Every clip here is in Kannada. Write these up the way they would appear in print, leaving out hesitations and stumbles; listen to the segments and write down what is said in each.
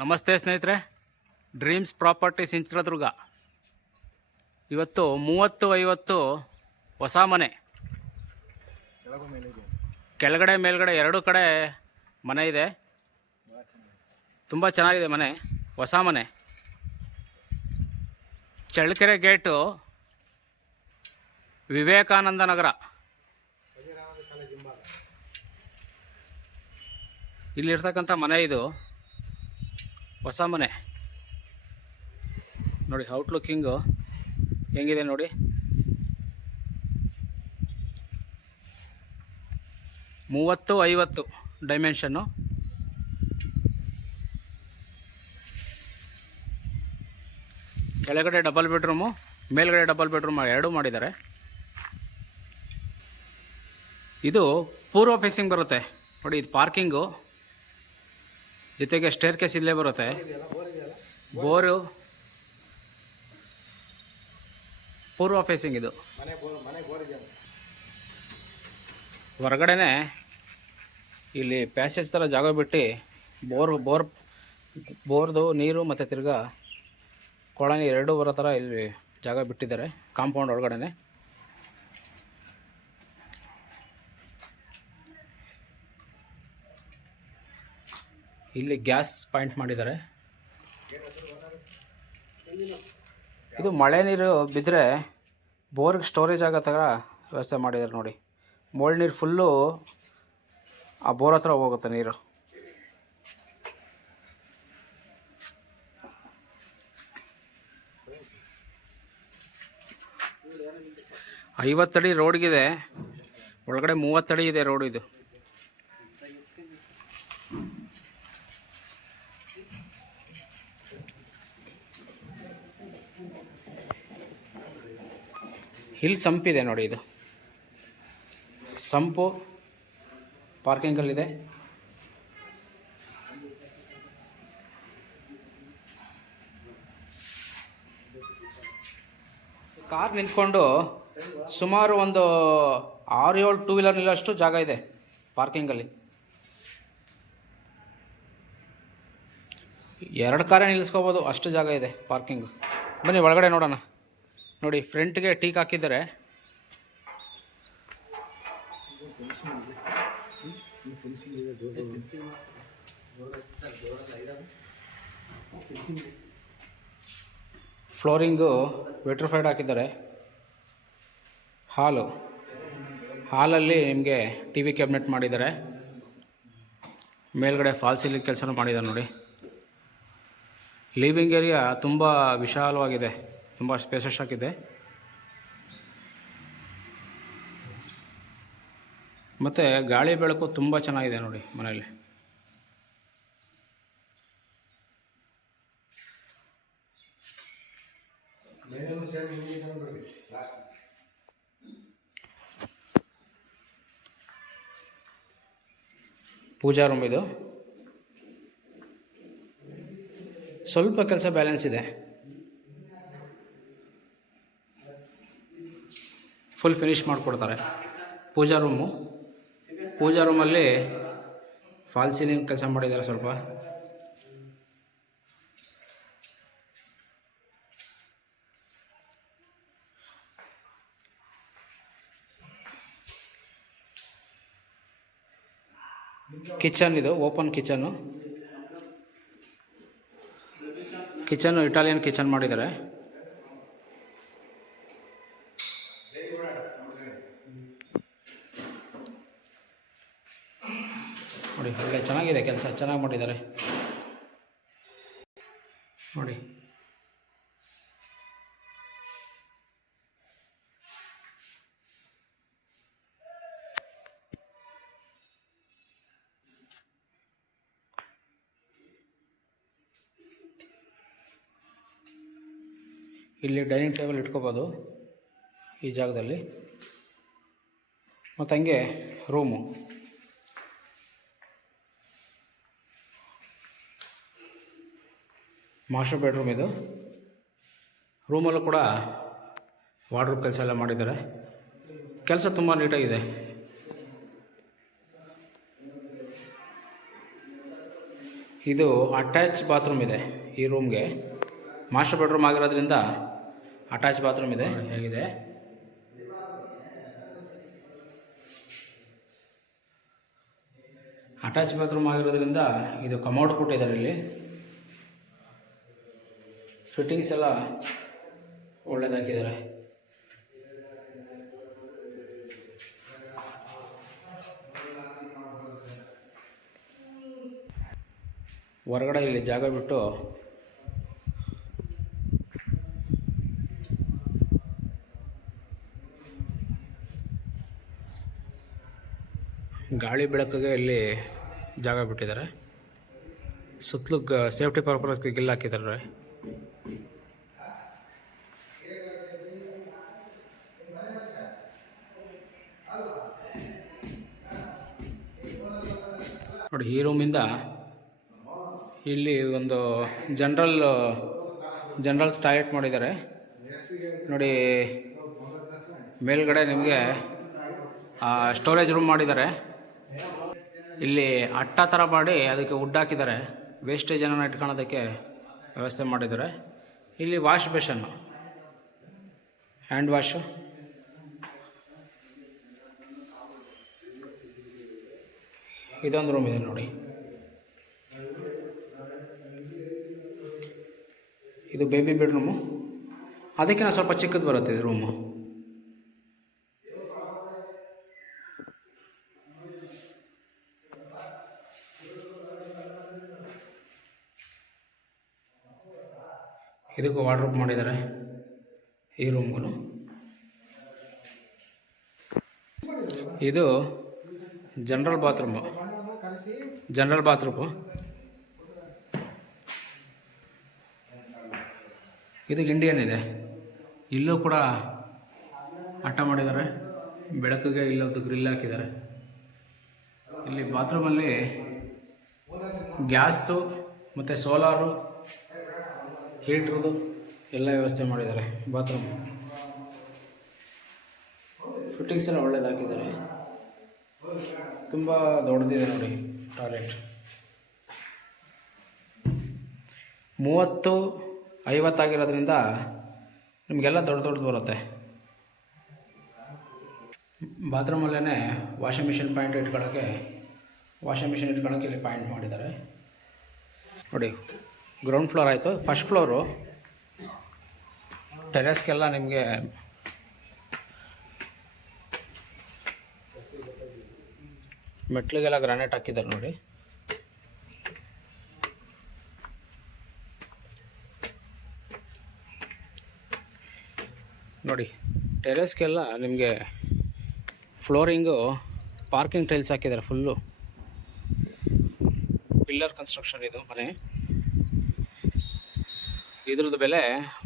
ನಮಸ್ತೆ ಸ್ನೇಹಿತರೆ, ಡ್ರೀಮ್ಸ್ ಪ್ರಾಪರ್ಟೀಸ್ ಚಿತ್ರದುರ್ಗ. ಇವತ್ತು 30-50 ಹೊಸ ಮನೆ, ಕೆಳಗಡೆ ಮೇಲ್ಗಡೆ ಎರಡೂ ಕಡೆ ಮನೆ ಇದೆ. ತುಂಬ ಚೆನ್ನಾಗಿದೆ ಮನೆ, ಹೊಸ ಮನೆ. ಚಳ್ಳಕೆರೆ ಗೇಟು, ವಿವೇಕಾನಂದ ನಗರ. ಇಲ್ಲಿರ್ತಕ್ಕಂಥ ಮನೆ ಇದು, ಹೊಸ ಮನೆ ನೋಡಿ. ಔಟ್ಲುಕ್ಕಿಂಗು ಹೆಂಗಿದೆ ನೋಡಿ. ಮೂವತ್ತು 50 ಡೈಮೆನ್ಷನ್ನು. ಕೆಳಗಡೆ ಡಬಲ್ ಬೆಡ್ರೂಮು, ಮೇಲ್ಗಡೆ ಡಬಲ್ ಬೆಡ್ರೂಮ್ ಎರಡೂ ಮಾಡಿದ್ದಾರೆ. ಇದು ಪೂರ್ವ ಫೇಸಿಂಗ್ ಬರುತ್ತೆ ನೋಡಿ. ಇದು ಪಾರ್ಕಿಂಗು, ಜೊತೆಗೆ ಸ್ಟೇರ್ ಕೇಸ್ ಇಲ್ಲೇ ಬರುತ್ತೆ. ಬೋರು ಪೂರ್ವ ಫೇಸಿಂಗ್ ಇದು. ಹೊರಗಡೆನೆ ಇಲ್ಲಿ ಪ್ಯಾಸೇಜ್ ಥರ ಜಾಗ ಬಿಟ್ಟು ಬೋರ್ದು ನೀರು ಮತ್ತು ತಿರ್ಗಾ ಕೊಳನಿ ಎರಡೂ ಬರೋ ಥರ ಇಲ್ಲಿ ಜಾಗ ಬಿಟ್ಟಿದ್ದಾರೆ ಕಾಂಪೌಂಡ್ ಒಳಗಡೆ. ಇಲ್ಲಿ ಗ್ಯಾಸ್ ಪಾಯಿಂಟ್ ಮಾಡಿದ್ದಾರೆ. ಇದು ಮಳೆ ನೀರು ಬಿದ್ದರೆ ಬೋರ್ಗೆ ಸ್ಟೋರೇಜ್ ಆಗೋ ಥರ ವ್ಯವಸ್ಥೆ ಮಾಡಿದ್ದಾರೆ ನೋಡಿ. ಮೋಳ್ ನೀರು ಫುಲ್ಲು ಆ ಬೋರ್ ಹತ್ರ ಹೋಗುತ್ತೆ ನೀರು. ಐವತ್ತಡಿ ರೋಡ್ಗಿದೆ, ಒಳಗಡೆ 30 ಅಡಿ ಇದೆ ರೋಡ್ ಇದು. ಇಲ್ಲಿ ಸಂಪಿದೆ ನೋಡಿ. ಇದು ಸಂಪು ಪಾರ್ಕಿಂಗಲ್ಲಿದೆ. ಕಾರ್ ನಿಂತ್ಕೊಂಡು ಸುಮಾರು ಒಂದು 6-7 ಟೂ ವೀಲರ್ ನಿಲ್ಲೋಷ್ಟು ಜಾಗ ಇದೆ ಪಾರ್ಕಿಂಗಲ್ಲಿ. 2 ಕಾರೇ ನಿಲ್ಲಿಸ್ಕೋಬೋದು, ಅಷ್ಟು ಜಾಗ ಇದೆ ಪಾರ್ಕಿಂಗು. ಬನ್ನಿ ಒಳಗಡೆ ನೋಡೋಣ. ನೋಡಿ, ಫ್ರಂಟ್ಗೆ ಟೀಕ್ ಹಾಕಿದ್ದಾರೆ. ಫ್ಲೋರಿಂಗು ವೆಟ್ರಿಫೈಡ್ ಹಾಕಿದ್ದಾರೆ. ಹಾಲಲ್ಲಿ ನಿಮಗೆ ಟಿ ವಿ ಕ್ಯಾಬಿನೆಟ್ ಮಾಡಿದ್ದಾರೆ. ಮೇಲ್ಗಡೆ ಫಾಲ್ ಸೀಲಿಂಗ್ ಕೆಲಸನೂ ಮಾಡಿದ್ದಾರೆ ನೋಡಿ. ಲಿವಿಂಗ್ ಏರಿಯಾ ತುಂಬ ವಿಶಾಲವಾಗಿದೆ, ತುಂಬ ಸ್ಪೇಸಸ್ ಆಗಿದೆ. ಮತ್ತು ಗಾಳಿ ಬೆಳಕು ತುಂಬ ಚೆನ್ನಾಗಿದೆ ನೋಡಿ ಮನೆಯಲ್ಲಿ. ಪೂಜಾ ರೂಮ್ ಇದು. ಸ್ವಲ್ಪ ಕೆಲಸ ಬ್ಯಾಲೆನ್ಸ್ ಇದೆ. ಫುಲ್ ಫಿನಿಷ್ ಮಾಡಿಕೊಡ್ತಾರೆ. ಪೂಜಾ ರೂಮಲ್ಲಿ ಫಾಲ್ ಸೀಲಿಂಗ್ ಕೆಲಸ ಮಾಡಿದ್ದಾರೆ ಸ್ವಲ್ಪ. ಕಿಚನ್ ಇದು, ಓಪನ್ ಕಿಚನ್ನು ಇಟಾಲಿಯನ್ ಕಿಚನ್ ಮಾಡಿದ್ದಾರೆ. ನೋಡಿ, ಒಳ್ಳೆ ಚೆನ್ನಾಗಿದೆ ಕೆಲಸ, ಚೆನ್ನಾಗಿ ಮಾಡಿದ್ದಾರೆ ನೋಡಿ. ಇಲ್ಲಿ ಡೈನಿಂಗ್ ಟೇಬಲ್ ಇಟ್ಕೋಬೋದು ಈ ಜಾಗದಲ್ಲಿ. ಮತ್ತು ಹಂಗೆ ರೂಮು, ಮಾಸ್ಟರ್ ಬೆಡ್ರೂಮ್ ಇದು. ರೂಮಲ್ಲೂ ಕೂಡ ವಾರ್ಡ್ರೋಬ್ ಕೆಲಸ ಎಲ್ಲ ಮಾಡಿದ್ದಾರೆ. ಕೆಲಸ ತುಂಬ ನೀಟಾಗಿದೆ. ಇದು ಅಟ್ಯಾಚ್ ಬಾತ್ರೂಮ್ ಇದೆ ಈ ರೂಮ್ಗೆ. ಮಾಸ್ಟರ್ ಬೆಡ್ರೂಮ್ ಆಗಿರೋದ್ರಿಂದ ಅಟ್ಯಾಚ್ ಬಾತ್ರೂಮ್ ಇದೆ. ಹೇಗಿದೆ ಅಟ್ಯಾಚ್ ಬಾತ್ರೂಮ್ ಆಗಿರೋದ್ರಿಂದ ಇದು ಕಮೋಡ್ ಕೊಟ್ಟಿದ್ದಾರೆ. ಇಲ್ಲಿ ಫಿಟ್ಟಿಂಗ್ಸ್ ಎಲ್ಲ ಒಳ್ಳೆಯದಾಕಿದ್ದಾರೆ. ಹೊರಗಡೆ ಇಲ್ಲಿ ಜಾಗ ಬಿಟ್ಟು ಗಾಳಿ ಬೆಳಕಿಗೆ ಇಲ್ಲಿ ಜಾಗ ಬಿಟ್ಟಿದ್ದಾರೆ. ಸುತ್ತಲೂ ಸೇಫ್ಟಿ ಪರ್ಪಸ್ಗೆ ಗಿಲ್ ಹಾಕಿದ್ದಾರೆ. ನೋಡಿ, ಈ ರೂಮಿಂದ ಇಲ್ಲಿ ಒಂದು ಜನರಲ್ ಟಾಯ್ಲೆಟ್ ಮಾಡಿದ್ದಾರೆ. ನೋಡಿ, ಮೇಲ್ಗಡೆ ನಿಮಗೆ ಸ್ಟೋರೇಜ್ ರೂಮ್ ಮಾಡಿದ್ದಾರೆ. ಇಲ್ಲಿ ಅಟ್ಟ ಥರ ಮಾಡಿ ಅದಕ್ಕೆ ವುಡ್ ಹಾಕಿದ್ದಾರೆ. ವೇಸ್ಟೇಜನ್ನು ಇಟ್ಕೊಳ್ಳೋದಕ್ಕೆ ವ್ಯವಸ್ಥೆ ಮಾಡಿದ್ದಾರೆ. ಇಲ್ಲಿ ವಾಶ್ ಬೇಷನ್ನು, ಹ್ಯಾಂಡ್ ವಾಶು. ಇದೊಂದು ರೂಮ್ ಇದೆ ನೋಡಿ. ಇದು ಬೇಬಿ ಬೆಡ್ರೂಮು. ಅದಕ್ಕಿಂತ ಸ್ವಲ್ಪ ಚಿಕ್ಕದು ಬರುತ್ತೆ ಇದು ರೂಮು. ಇದಕ್ಕೂ ವಾರ್ಡ್ರೋಬ್ ಮಾಡಿದ್ದಾರೆ ಈ ರೂಮ್ಗೂ. ಇದು ಜನರಲ್ ಬಾತ್ರೂಮು. ಇದು ಇಂಡಿಯನ್ ಇದೆ. ಇಲ್ಲೂ ಕೂಡ ಆಟ ಮಾಡಿದ್ದಾರೆ. ಬೆಳಕಿಗೆ ಇಲ್ಲೊಂದು ಗ್ರಿಲ್ ಹಾಕಿದ್ದಾರೆ. ಇಲ್ಲಿ ಬಾತ್ರೂಮಲ್ಲಿ ಗ್ಯಾಸ್ದು ಮತ್ತು ಸೋಲಾರು, ಹೀಟ್ರದು ಎಲ್ಲ ವ್ಯವಸ್ಥೆ ಮಾಡಿದ್ದಾರೆ. ಬಾತ್ರೂಮ್ ಫಿಟ್ಟಿಂಗ್ಸ್ ಎಲ್ಲ ಒಳ್ಳೇದಾಕಿದ್ದಾರೆ. ತುಂಬ ದೊಡ್ಡದಿದೆ ನೋಡಿ ಟಾಯ್ಲೆಟ್. 30-50 ಆಗಿರೋದ್ರಿಂದ ನಿಮಗೆಲ್ಲ ದೊಡ್ಡದು ಬರುತ್ತೆ. ಬಾತ್ರೂಮಲ್ಲೇ ವಾಷಿಂಗ್ ಮಿಷಿನ್ ಇಟ್ಕೊಳ್ಳೋಕ್ಕೆ ಇಲ್ಲಿ ಪಾಯಿಂಟ್ ಮಾಡಿದ್ದಾರೆ ನೋಡಿ. ಗ್ರೌಂಡ್ ಫ್ಲೋರ್ ಆಯಿತು. ಫಸ್ಟ್ ಫ್ಲೋರು ಟೆರೆಸ್ಗೆಲ್ಲ ನಿಮಗೆ ಮೆಟ್ಲಿಗೆಲ್ಲ ಗ್ರಾನೈಟ್ ಹಾಕಿದ್ದಾರೆ ನೋಡಿ. ನೋಡಿ, ಟೆರೆಸ್ಗೆಲ್ಲ ನಿಮಗೆ ಫ್ಲೋರಿಂಗು ಪಾರ್ಕಿಂಗ್ ಟೈಲ್ಸ್ ಹಾಕಿದ್ದಾರೆ. ಫುಲ್ಲು ಪಿಲ್ಲರ್ ಕನ್ಸ್ಟ್ರಕ್ಷನ್ ಇದು ಮನೆ. ಇದ್ರದ್ದು ಬೆಲೆ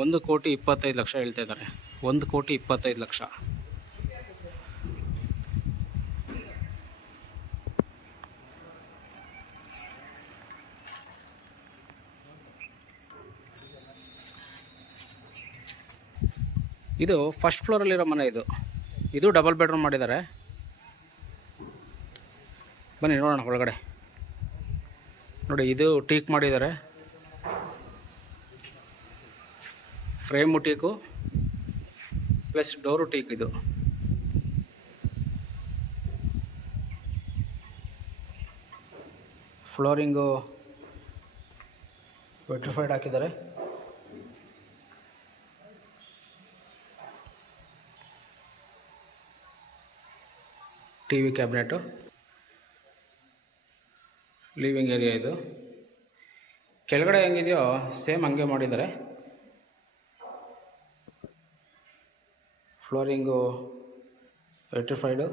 1,25,00,000 ಹೇಳ್ತಾ ಇದ್ದಾರೆ. 1,25,00,000. ಇದು ಫಸ್ಟ್ ಫ್ಲೋರಲ್ಲಿರೋ ಮನೆ. ಇದು ಡಬಲ್ ಬೆಡ್ರೂಮ್ ಮಾಡಿದ್ದಾರೆ. ಬನ್ನಿ ನೋಡೋಣ ಒಳಗಡೆ. ನೋಡಿ, ಇದು ಟೀಕ್ ಮಾಡಿದ್ದಾರೆ. Frame teak plus door teak. ಇದು ಫ್ಲೋರಿಂಗು ವೆಟ್ರಿಫೈಡ್ ಹಾಕಿದ್ದಾರೆ. T V cabinet, living area. ಇದು ಕೆಳಗಡೆ ಹೆಂಗಿದೆಯೋ ಸೇಮ್ ಹಂಗೆ ಮಾಡಿದ್ದಾರೆ. ಫ್ಲೋರಿಂಗು ವೆಟ್ರಿಫೈಡು.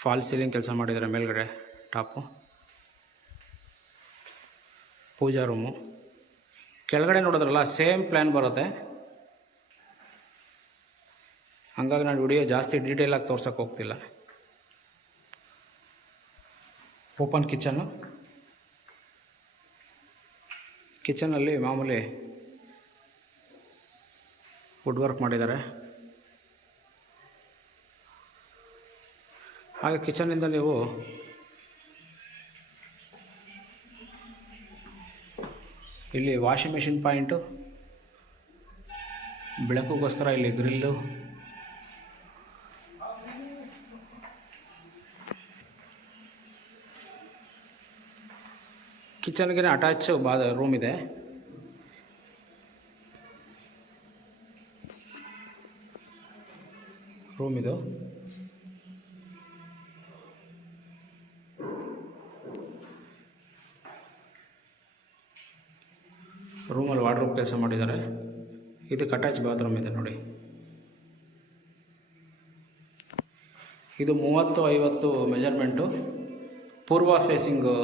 ಫಾಲ್ ಸೀಲಿಂಗ್ ಕೆಲಸ ಮಾಡಿದ್ದಾರೆ ಮೇಲ್ಗಡೆ ಟಾಪು. ಪೂಜಾ ರೂಮು. ಕೆಳಗಡೆ ನೋಡಿದ್ರಲ್ಲ ಸೇಮ್ ಪ್ಲ್ಯಾನ್ ಬರುತ್ತೆ. ಹಂಗಾಗಿ ನಾನು ವಿಡಿಯೋ ಜಾಸ್ತಿ ಡೀಟೇಲಾಗಿ ತೋರ್ಸೋಕ್ಕೆ ಹೋಗ್ತಿಲ್ಲ. ಓಪನ್ ಕಿಚನಲ್ಲಿ ಮಾಮೂಲಿ ವುಡ್ ವರ್ಕ್ ಮಾಡಿದ್ದಾರೆ. ಹಾಗೆ ಕಿಚನಿಂದ ನೀವು ಇಲ್ಲಿ ವಾಷಿಂಗ್ ಮೆಷಿನ್ ಪಾಯಿಂಟು, ಬೆಳಕಿಗೋಸ್ಕರ ಇಲ್ಲಿ ಗ್ರಿಲ್ಲು, ಕಿಚನ್ಗೆ ಅಟ್ಯಾಚ್ ರೂಮ್ ಇದೆ. ರೂಮ್ ಇದು. ರೂಮಲ್ಲಿ ವಾರ್ಡ್ರೋಬ್ ಕೆಲಸ ಮಾಡಿದ್ದಾರೆ. ಇದಕ್ಕೆ ಅಟ್ಯಾಚ್ ಬಾತ್ರೂಮ್ ಇದೆ ನೋಡಿ. ಇದು 30-50 ಮೆಜರ್ಮೆಂಟು. ಪೂರ್ವ ಫೇಸಿಂಗು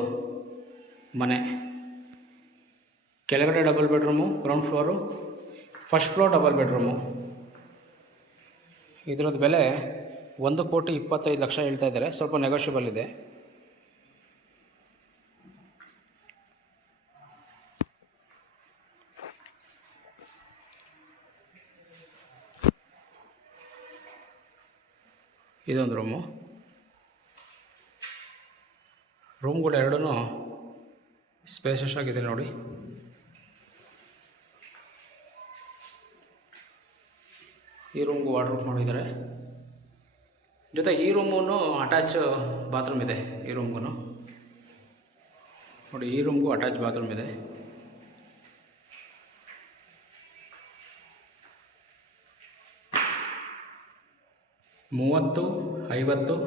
ಮನೆ. ಕೆಳಗಡೆ double bedroom, ground floor, first floor double bedroom. ಇದರದ್ದು ಬೆಲೆ 1,25,00,000 ಹೇಳ್ತಾ ಇದ್ದಾರೆ. ಸ್ವಲ್ಪ ನೆಗೋಷಿಯಬಲ್ ಇದೆ. ಇದೊಂದು ರೂಮ್ಗಳು ಎರಡೂ ಸ್ಪೇಷಸ್ ಆಗಿದೆ ನೋಡಿ. ಈ ರೂಮ್ಗೂ ವಾರ್ಡ್ರೋಬ್ ಮಾಡಿದ್ದಾರೆ. ಜೊತೆ ಈ ರೂಮೂ ಅಟ್ಯಾಚ್ ಬಾತ್ರೂಮ್ ಇದೆ. ಈ ರೂಮ್ಗೂ ನೋಡಿ, ಈ ರೂಮ್ಗೂ ಅಟ್ಯಾಚ್ ಬಾತ್ರೂಮ್ ಇದೆ. $30,000 $50,000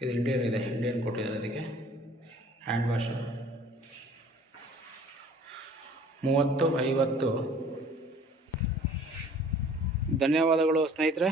ಇದು ಇಂಡಿಯನ್ ಇದೆ. ಇಂಡಿಯನ್ ಕೊಟ್ಟಿದ್ದಾರೆ ಅದಕ್ಕೆ. Hand wash $30,000 $50,000. ಧನ್ಯವಾದಗಳು ಸ್ನೇಹಿತರೆ.